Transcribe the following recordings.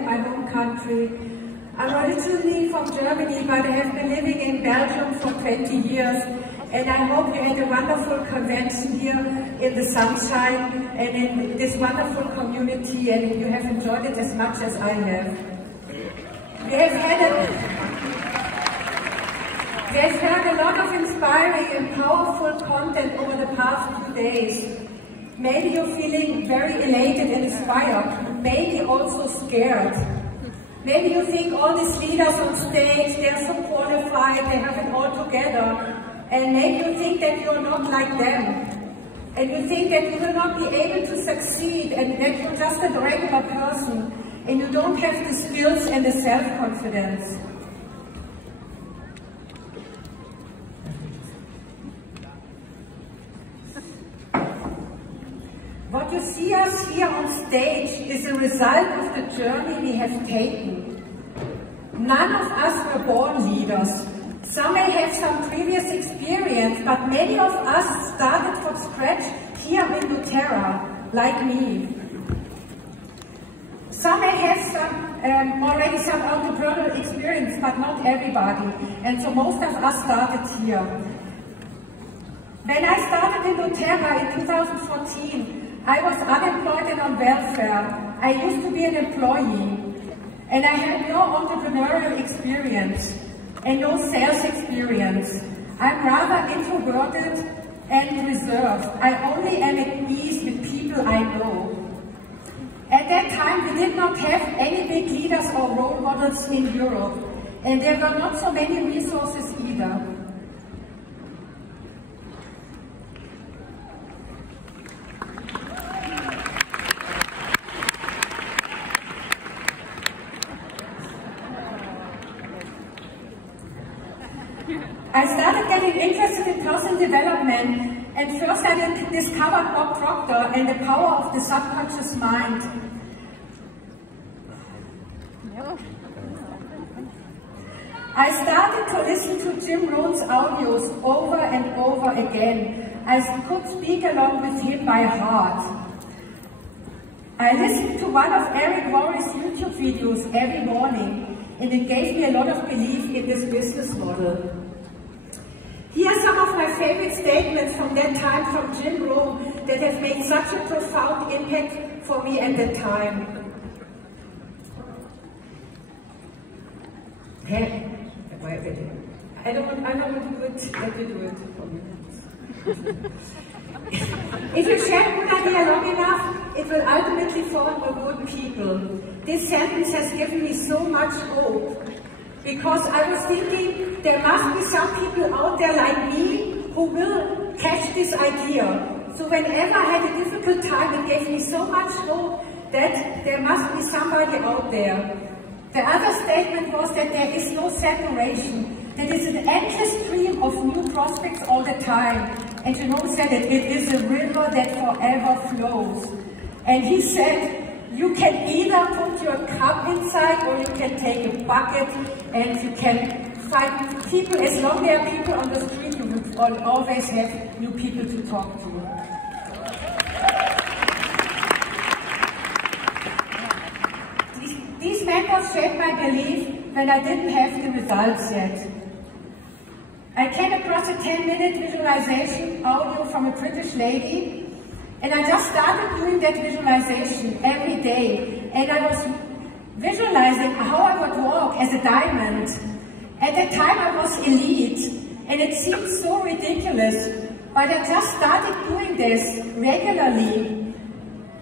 in my home country. I'm originally from Germany, but I have been living in Belgium for 20 years. And I hope you had a wonderful convention here in the sunshine and in this wonderful community, and you have enjoyed it as much as I have. We have heard a lot of inspiring and powerful content over the past few days. Maybe you're feeling very elated and inspired, maybe also scared. Maybe you think all these leaders on stage, they're so qualified, they have it all together. And maybe you think that you're not like them. And you think that you will not be able to succeed and that you're just a regular person and you don't have the skills and the self-confidence. What you see us here on stage is a result of the journey we have taken. None of us were born leaders. Some may have some previous experience, but many of us started from scratch here in doTERRA, like me. Some may have already some entrepreneurial experience, but not everybody. And so most of us started here. When I started in doTERRA in 2014, I was unemployed and on welfare. I used to be an employee, and I had no entrepreneurial experience and no sales experience. I'm rather introverted and reserved. I only am at ease with people I know. At that time, we did not have any big leaders or role models in Europe, and there were not so many resources either. I started getting interested in personal development, and first I discovered Bob Proctor and the power of the subconscious mind. I started to listen to Jim Rohn's audios over and over again. I could speak along with him by heart. I listened to one of Eric Worre's YouTube videos every morning, and it gave me a lot of belief in this business model. Here are some of my favorite statements from that time from Jim Rohn that have made such a profound impact for me at that time. Hey, I don't want to do it, let me do it for me. If you share a good idea long enough, it will ultimately form a good people. This sentence has given me so much hope. Because I was thinking there must be some people out there like me who will catch this idea. So whenever I had a difficult time, it gave me so much hope that there must be somebody out there. The other statement was that there is no separation. There is an endless stream of new prospects all the time. And Jerome said it is a river that forever flows. And he said, you can either put your cup inside or you can take a bucket and you can find people. As long as there are people on the street, you will always have new people to talk to. These mentors shaped my belief when I didn't have the results yet. I came across a 10-minute visualization audio from a British lady, and I just started doing that visualization every day. And I was visualizing how I would walk as a diamond. At that time I was elite, and it seemed so ridiculous, but I just started doing this regularly.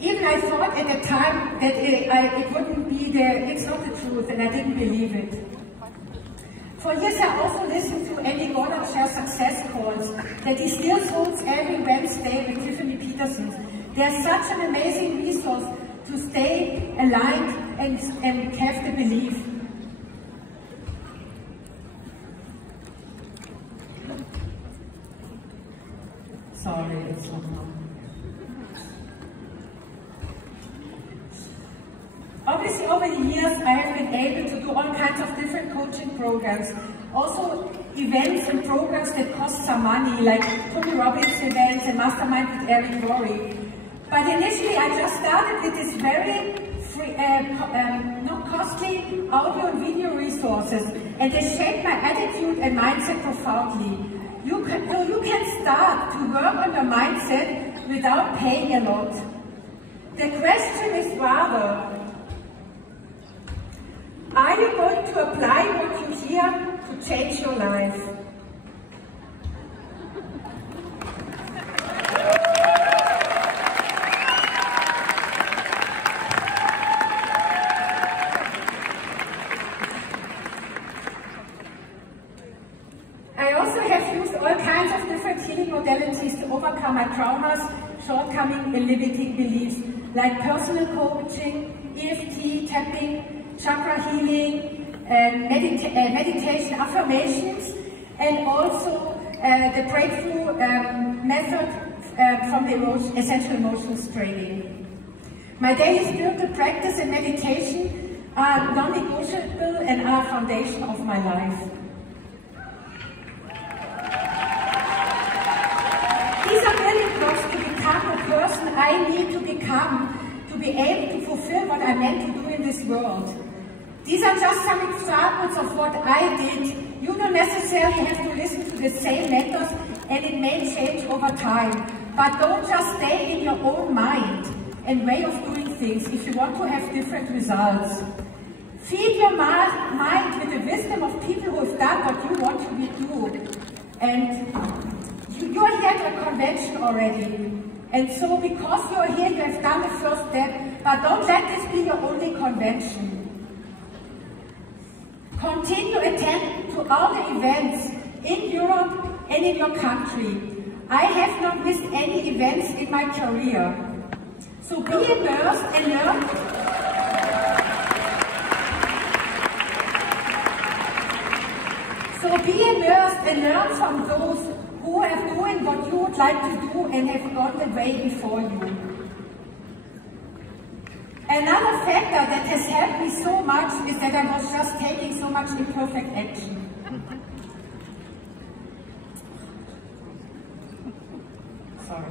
Even I thought at the time that it wouldn't be there, it's not the truth, and I didn't believe it. For years I also listened to Andy Gordon's success calls that he still holds every Wednesday with Tiffany Peterson. They're such an amazing resource to stay aligned and have the belief. Sorry, it's not wrong. Obviously, over the years, I have been able to do all kinds of different coaching programs. Also, events and programs that cost some money, like Tony Robbins events and Mastermind with Eric Worre. But initially, I just started with this very free, not costly audio and video resources, and they shaped my attitude and mindset profoundly. You can start to work on your mindset without paying a lot. The question is rather, are you going to apply what you hear to change your life? I also have used all kinds of different healing modalities to overcome my traumas, shortcomings, and limiting beliefs, like personal coaching, EFT, tapping, chakra healing, meditation, affirmations, and also the breakthrough method from the essential emotions training. My daily spiritual practice and meditation are non-negotiable and are a foundation of my life. These are building blocks to become the person I need to become to be able to fulfill what I'm meant to do in this world. These are just some examples of what I did. You don't necessarily have to listen to the same methods, and it may change over time. But don't just stay in your own mind and way of doing things if you want to have different results. Feed your mind with the wisdom of people who have done what you want to do. And you are here at a convention already. And so because you are here, you have done the first step, but don't let this be your only convention. Continue attend to all the events in Europe and in your country. I have not missed any events in my career. So be immersed and learn. So be immersed and learn from those who are doing what you would like to do and have gone the way before you. Another factor that has helped me so much is that I was just taking so much imperfect action. Sorry.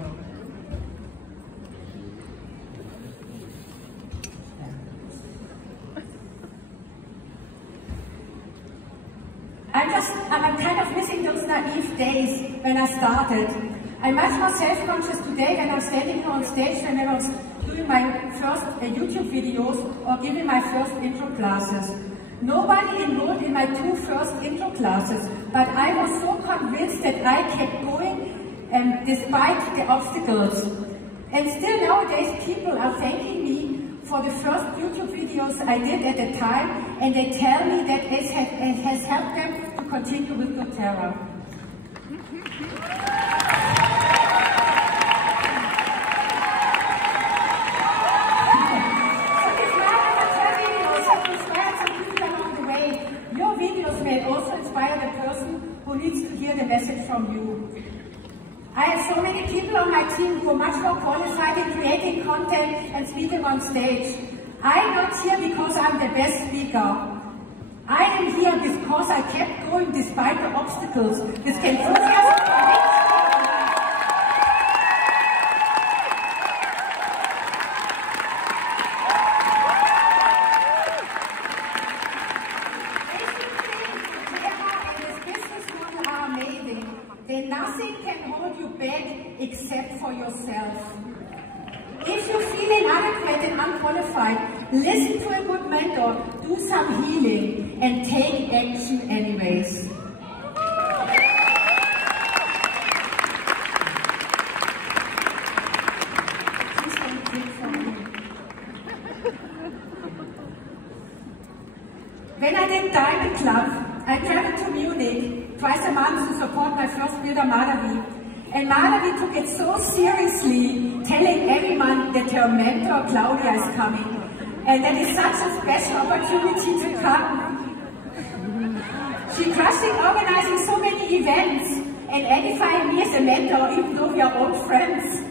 I'm kind of missing those naive days when I started. I'm much more self-conscious today when I'm standing here on stage when I was doing my first YouTube videos or giving my first intro classes. Nobody enrolled in my 2 first intro classes, but I was so convinced that I kept going despite the obstacles. And still nowadays people are thanking me for the first YouTube videos I did at the time, and they tell me that it has helped them to continue with doTERRA. Also inspire the person who needs to hear the message from you. I have so many people on my team who are much more qualified in creating content and speaking on stage. I'm not here because I'm the best speaker. I am here because I kept going despite the obstacles. This enthusiasm. Then nothing can hold you back except for yourself. If you're feeling inadequate and unqualified, listen to a good mentor, do some healing, and take action anyways. Please don't take from me. When I did Diamond Club, I traveled to Munich twice a month to support my first builder, Manoëlle. And Manoëlle took it so seriously, telling everyone that her mentor, Claudia, is coming. And that is such a special opportunity to come. She crushed in organizing so many events and edifying me as a mentor, even though we are old friends.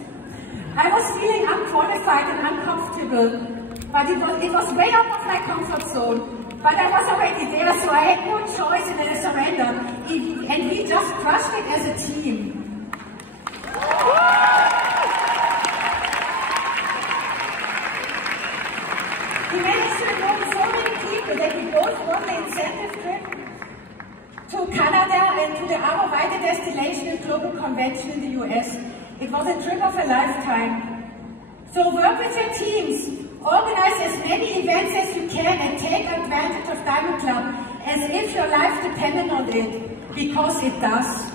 I was feeling unqualified and uncomfortable, but it was way out of my comfort zone. But I was already there, so I had no choice and I surrendered. And we just crushed it as a team. We managed to involve so many people to Canada and to the other wider destination and global convention in the US. It was a trip of a lifetime. So work with your teams, organize as many events as you can and take advantage of Diamond Club as if your life depended on it, because it does.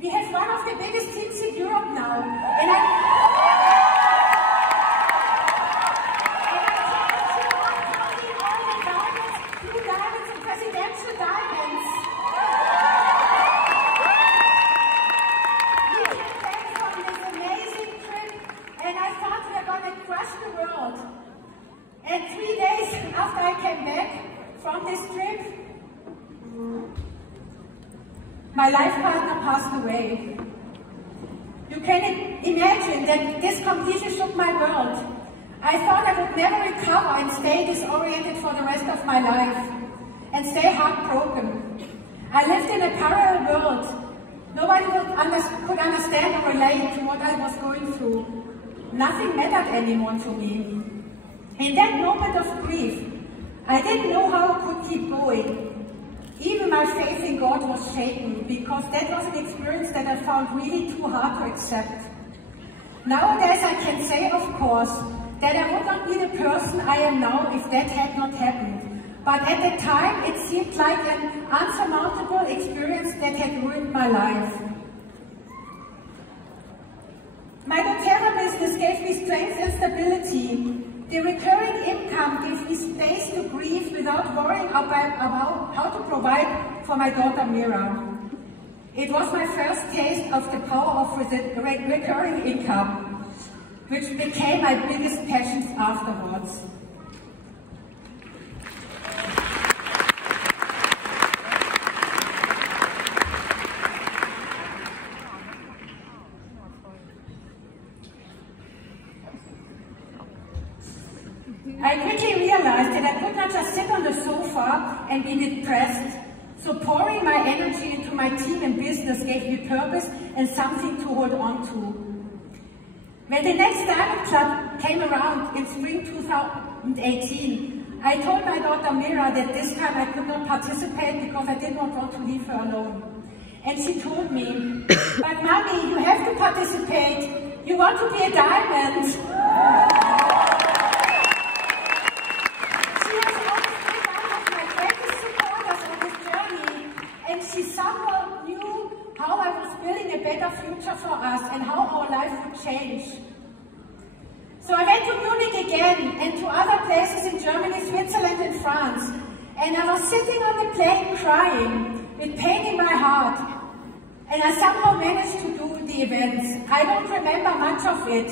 We have one of the biggest teams in Europe now, and I can't see all the diamonds, blue diamonds and presidential diamonds. We came back from this amazing trip, and I thought we were going to crush the world. And 3 days after I came back from this trip, my life partner passed away. You can imagine that this completely shook my world. I thought I would never recover and stay disoriented for the rest of my life and stay heartbroken. I lived in a parallel world. Nobody could understand or relate to what I was going through. Nothing mattered anymore to me. In that moment of grief, I didn't know how I could keep going. Even my faith in God was shaken, because that was an experience that I found really too hard to accept. Nowadays I can say, of course, that I would not be the person I am now if that had not happened. But at the time it seemed like an unsurmountable experience that had ruined my life. My doTERRA business gave me strength and stability. The recurring income gives me space to grieve without worrying about how to provide for my daughter Mira. It was my first taste of the power of recurring income, which became my biggest passions afterwards. I quickly realized that I could not just sit on the sofa and be depressed, so pouring my energy into my team and business gave me purpose and something to hold on to. When the next Diamond Club came around in spring 2018, I told my daughter Mira that this time I could not participate because I did not want to leave her alone. And she told me, "But Mommy, you have to participate. You want to be a diamond." She somehow knew how I was building a better future for us and how our life would change. So I went to Munich again and to other places in Germany, Switzerland and France. And I was sitting on the plane crying with pain in my heart. And I somehow managed to do the events. I don't remember much of it.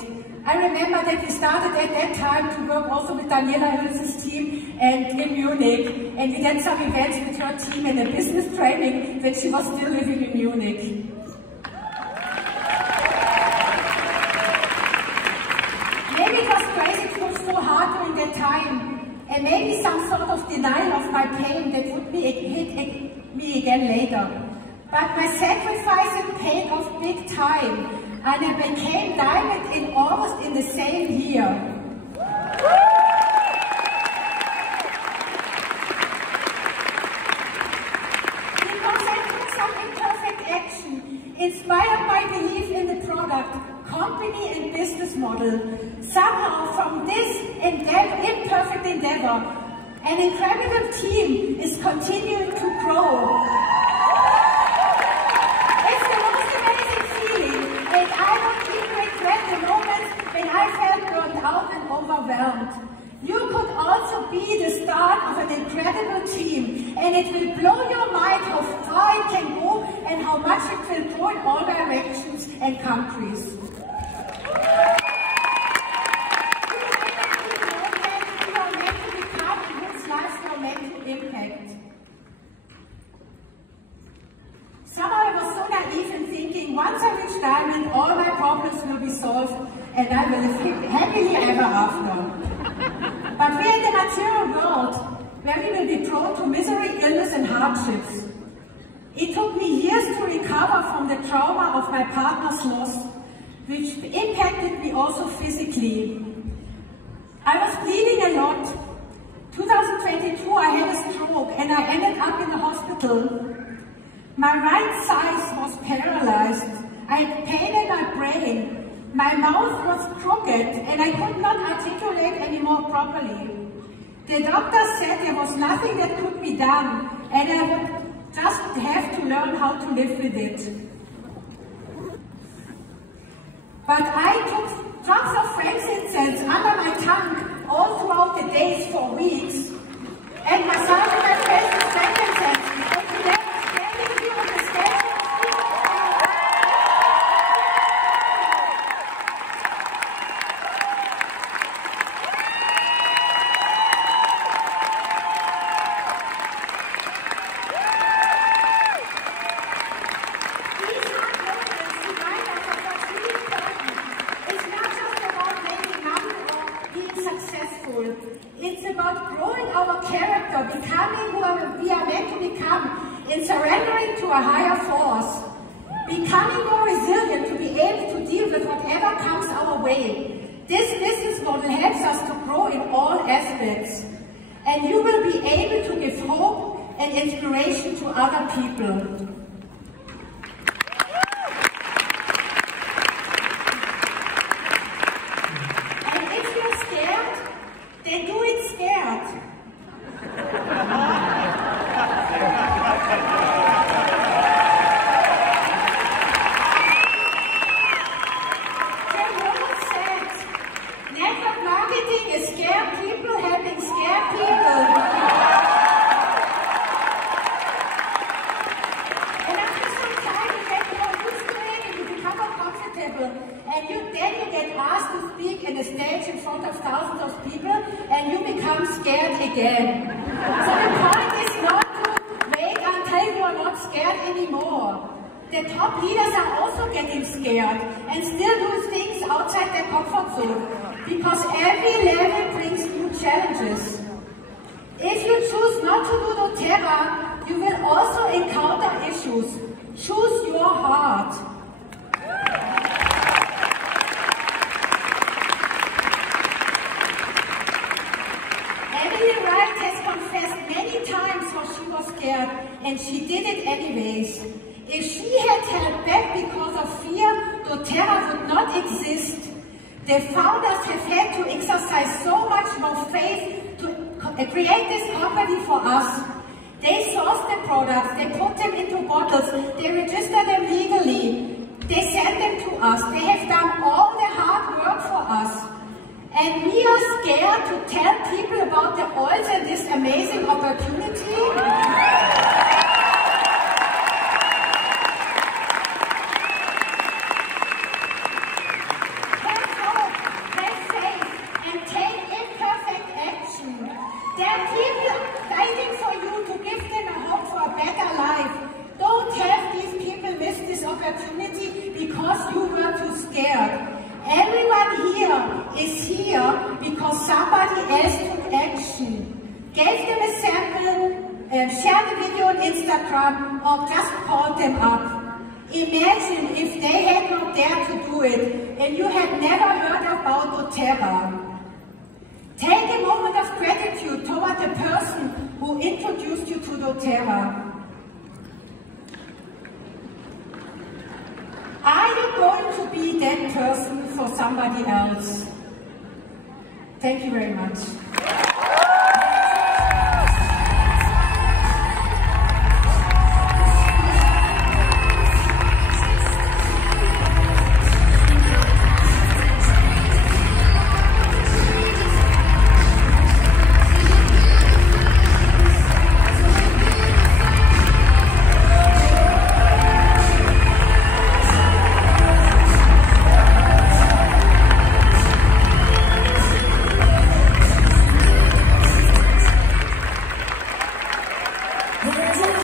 I remember that we started at that time to work also with Daniela Hüls's team and in Munich. And we did some events with her team and a business training when she was still living in Munich. Maybe it was crazy to work so hard during that time. And maybe some sort of denial of my pain that would hit me again later. But my sacrifice paid off big time. And I became diamond in August in the same year. Because I took some imperfect action, inspired by belief in the product, company and business model. Somehow from this imperfect endeavor, an incredible team is continuing to grow. I don't even regret the moments when I felt burned out and overwhelmed. You could also be the start of an incredible team, and it will blow your mind how far it can go and how much it will grow in all directions and countries. You are meant to become and whose lives you are meant to impact. Somehow I was so naive in thinking, once I reach diamond, all my problems will be solved and I will live happily ever after. But we are in the material world, where we will be prone to misery, illness and hardships. It took took me years to recover from the trauma of my partner's loss, which impacted me also physically. I was bleeding a lot. 2022, I had a stroke and I ended up in the hospital. My right side was paralyzed. I had pain in my brain. My mouth was crooked and I could not articulate anymore properly. The doctor said there was nothing that could be done and I would just have to learn how to live with it. But I took drops of frankincense under my tongue all throughout the days for weeks and massaged my face with frankincense. And today I'm standing here on the stage. It's about growing our character, becoming who we are meant to become, and surrendering to a higher force. Becoming more resilient to be able to deal with whatever comes our way. This business model helps us to grow in all aspects. And you will be able to give hope and inspiration to other people. Then do it scared. Jerome said, network marketing is scared people helping scared people. And after some time you get more used to it and you become more comfortable. And then you get asked to speak in a stage in front of thousands of people and you become scared again. So the point is not to wait until you are not scared anymore. The top leaders are also getting scared and still do things outside their comfort zone because every level brings new challenges. If you choose not to do doTERRA, you will also encounter issues. Choose your heart. And she did it anyways. If she had held back because of fear, doTERRA would not exist. The founders have had to exercise so much more faith to create this company for us. They source the products, they put them into bottles, they register them legally, they send them to us, they have done all the hard work for us. And we are scared to tell people about the oils and this amazing opportunity. Because you were too scared. Everyone here is here because somebody else took action. Gave them a sample, shared the video on Instagram, or just called them up. Imagine if they had not dared to do it and you had never heard about doTERRA. Take a moment of gratitude toward the person who introduced you to doTERRA. Are you going to be that person for somebody else? Thank you very much.